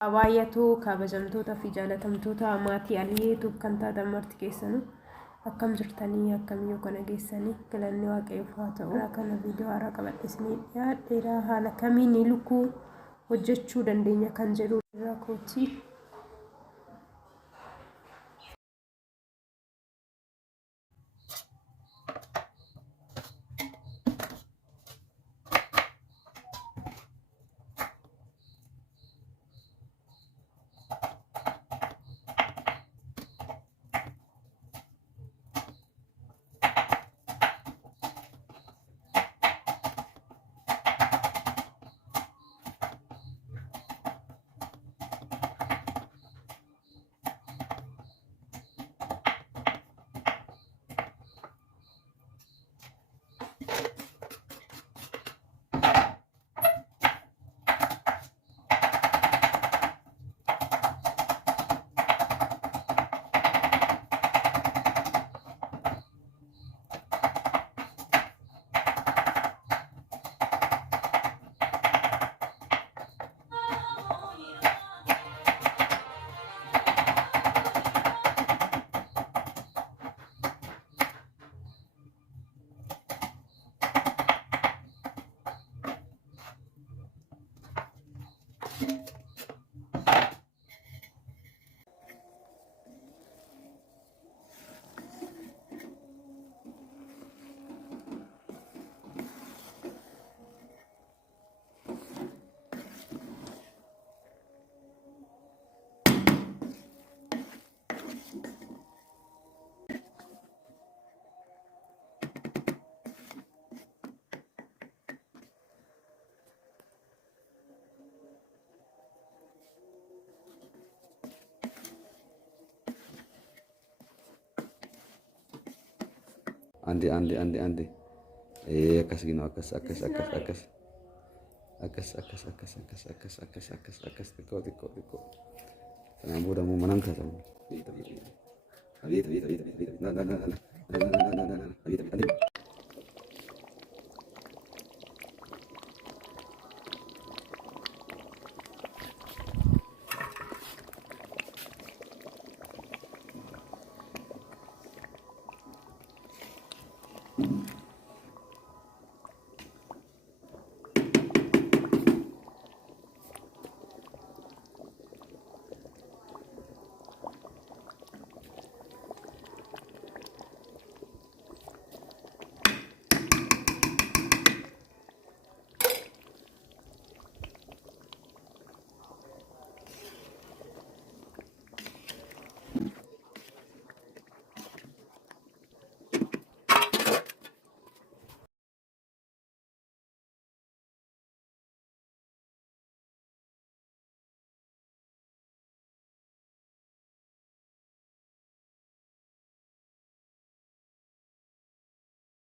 bayyaatuu kabajamtoota fi jaalatamtoota matii Aliyeetu kan taatan marti keessanuu akkam jirtanii akkamiyyuu kana geessanii galanni Waaqayyoof haa ta'u. Kana viidiyoo haaraa qabadheesnee dhiyaadheera. Haala kamiin lukkuu hojjechuu dandeenya kan jedhu irraa kooti. Andi. Akkas gino akkas. Xiqqoo. Sanaan booda immoo manaan kaasamu. Abiyyi.